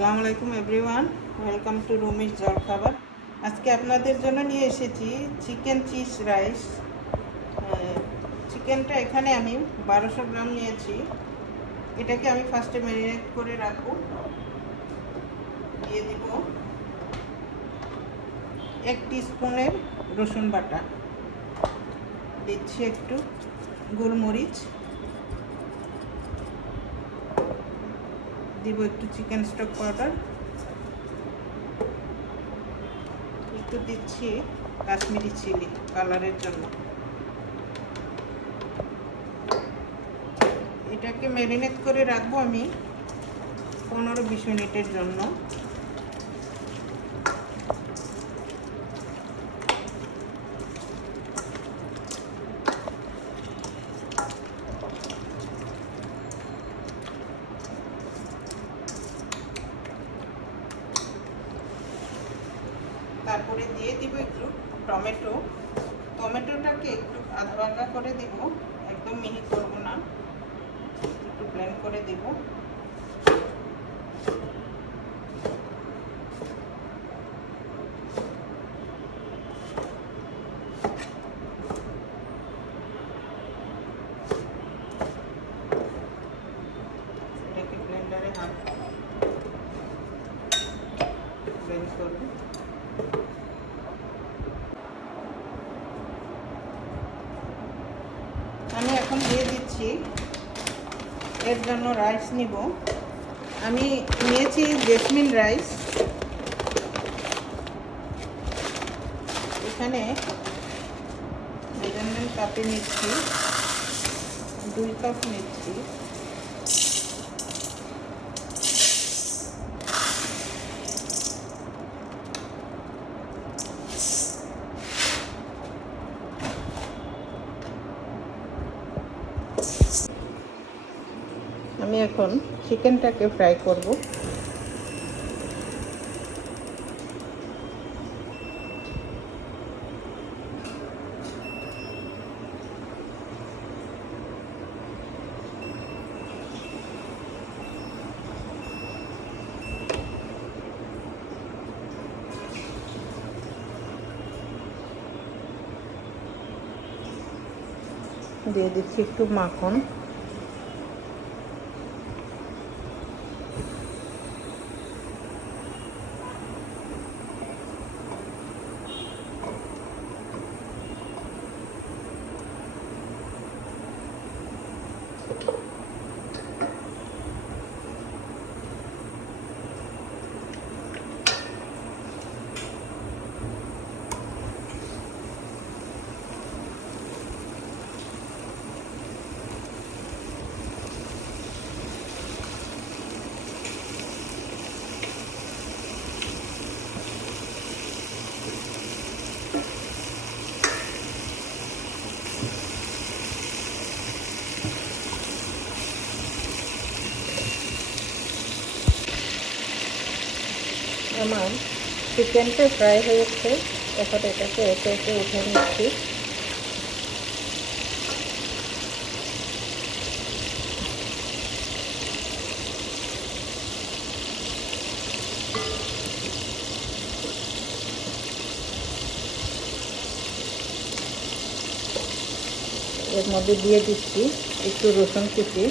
আসসালামু আলাইকুম everyone, welcome to রুমির জলখাবার। আজকে আপনাদের জন্য নিয়ে এসেছি চিকেন চিজ রাইস। চিকেনটা এখানে আমি 1200 গ্রাম নিয়েছি। এটাকে আমি ফার্স্টে ম্যারিনেট করে রাখবো। দিয়ে দিব 1 টিস্পুনের রসুন বাটা, দিচ্ছি একটু গোলমরিচ, দিব একটু চিকেন স্টক পাউডার, একটু দিচ্ছি কাশ্মীরি চিলি কালারের জন্য। এটাকে ম্যারিনেট করে রাখবো আমি 15-20 মিনিটের জন্য। তারপরে দিয়ে দিব একটু টমেটোটাকে একটু আধা ভাঙা করে দিব, একদম মিহি করব না, একটু ব্লেন্ড করে দিব। এটাকে ব্লেন্ডারে ব্লেন্ড করব। আমি এখন দিয়ে দিচ্ছি এর জন্য রাইস নিব। আমি নিয়েছি জেসমিন রাইস। এখানে মেজারমেন্ট কাপে নিচ্ছি 2 কাপ নিচ্ছি। আমি এখন চিকেনটাকে ফ্রাই করব। দিয়ে দিচ্ছি একটু মাখন, আমার চিকেনটা ফ্রাই হয়েছে। এখন এটাকে একে একে উঠে নিচ্ছি। এর মধ্যে দিয়ে দিচ্ছি একটু রসুন কুচি,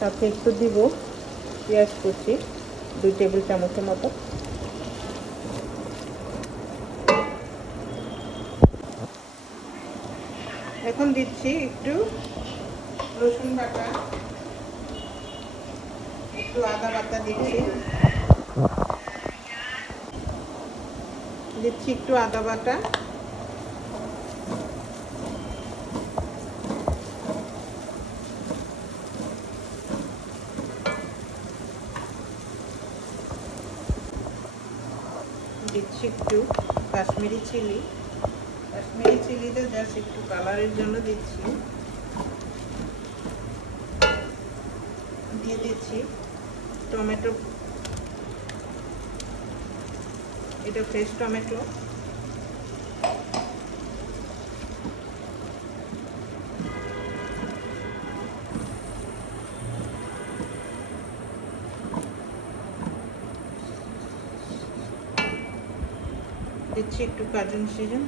সাথে একটু দিব পেঁয়াজ কুচি 2 টেবিল চামচের মতো। এখন দিচ্ছি একটু রসুন বাটা, একটু আদা বাটা দিচ্ছি একটু আদা বাটা, দিচ্ছি একটু কাশ্মীরি চিলিটা জাস্ট একটু কালারের জন্য দিচ্ছি। দিয়ে দিচ্ছি টমেটো, এটা ফ্রেশ টমেটো, একটু কাজু সিজন,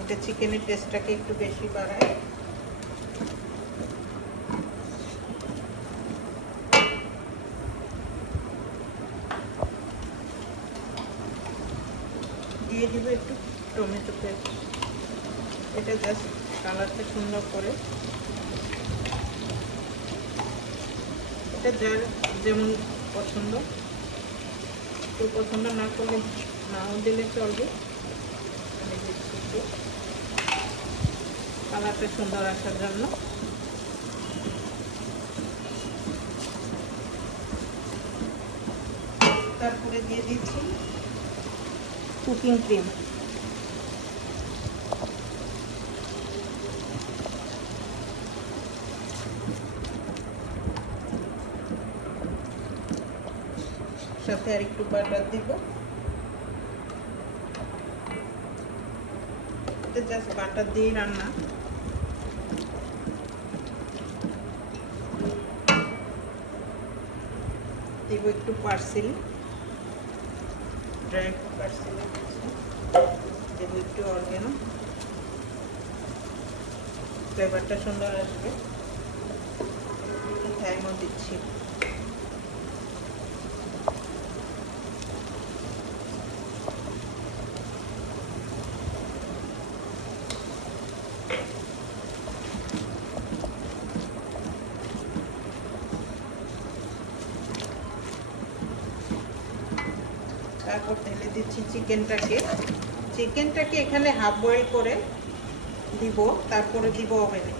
এটা চিকেনের টেস্টটাকে একটু বেশি বাড়ায়। দিয়ে দিব একটু টমেটো পেস্ট, এটা জাস্ট কালারটা সুন্দর করে। এটা যার যেমন পছন্দ, কেউ পছন্দ না করলে নাও দিলে চলবে। আমি দিচ্ছি একটু কালারটা সুন্দর আসার জন্য। তারপরে দিয়ে দিচ্ছি কুকিং ক্রিম। সাথে আর একটু বাটার দিব। এটা জাস্ট বাটার দিয়ে রান্না। দিব একটু পার্সেল, ড্রাই পার্সেল দেব, একটু অর্গানো, ফ্লেভারটা সুন্দর আসবে। থাইমও দিচ্ছি। তারপর ঢেলে দিচ্ছি চিকেনটাকে এখানে হাফ বয়েল করে দিব, তারপরে দিব ওভেনে।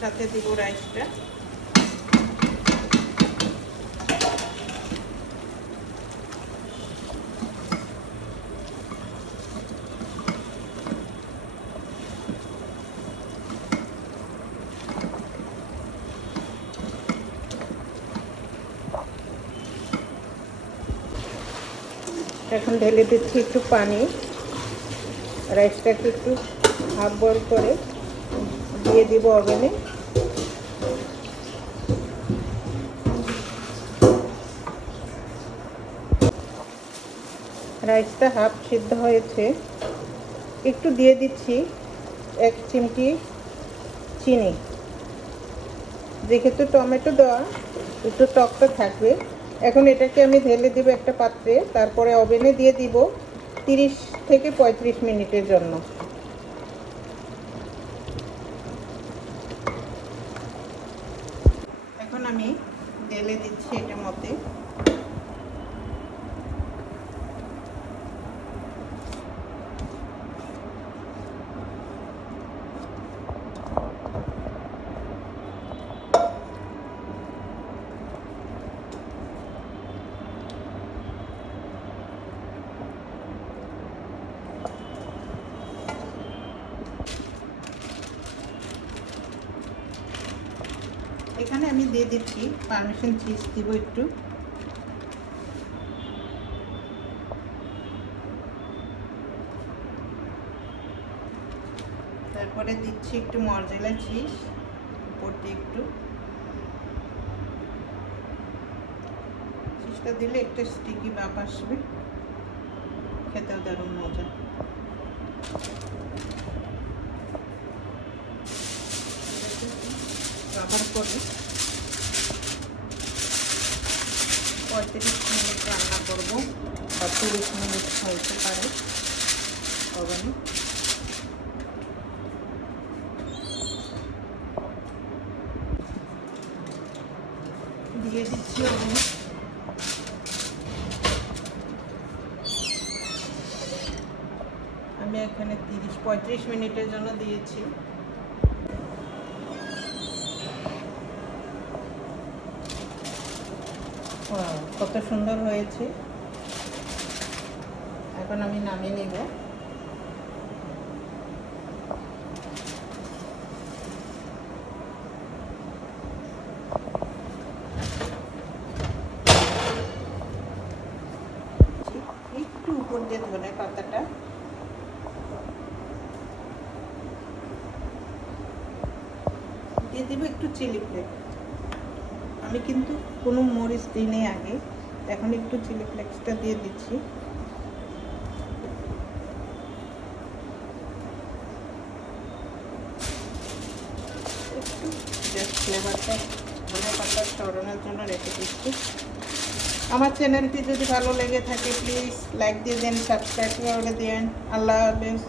সাথে দিব রাইসটা। এখন ঢেলে দিচ্ছি একটু পানি, রাইসটাকে একটু হাফ বয়েল করে দিয়ে দিব ওভেনে। রাইসটা হাফ সিদ্ধ হয়েছে, একটু দিয়ে দিচ্ছি 1 চিমটি চিনি। যেহেতু টমেটো দেওয়া একটু টকটা থাকবে। এখন এটাকে আমি ঢেলে দেব একটা পাত্রে, তারপরে ওভেনে দিয়ে দিব 30 থেকে 35 মিনিটের জন্য। এখন আমি ঢেলে দিচ্ছি এটার মধ্যে। এখানে আমি দিয়ে দিচ্ছি পারমেসান চিজ, দিব একটু। তারপরে দিচ্ছি একটু মজরেলা চিজ উপর দিয়ে একটু। চিজটা দিলে একটা স্টিকি ভাব আসবে, খেতেও দারুণ মজা। ব্যবহার করে 35 মিনিট রান্না করব, বা 30 মিনিট হতে পারে ওভেনে। দিয়ে দিচ্ছি ওভেনে। আমি এখানে 30-35 মিনিটের জন্য দিয়েছি। কত সুন্দর হয়েছে। এখন আমি নামিয়ে নেব। একটু উপর দিয়ে ধনে পাতাটা দিয়ে দিব একটু চিলি ফ্লেক্স। আমি কিন্তু কোনো মরিচ দিইনি আগে, এখন একটু চিলি ফ্লেক্সটা দিয়ে দিচ্ছি। একটু জাস্ট ফ্লেভারটা ধনে পাতা ছড়ানোর জন্য রেখে দিচ্ছি। আমার চ্যানেলটি যদি ভালো লেগে থাকে প্লিজ লাইক দিয়ে দেন, সাবস্ক্রাইব করে দেন। আল্লাহ হাফেজ।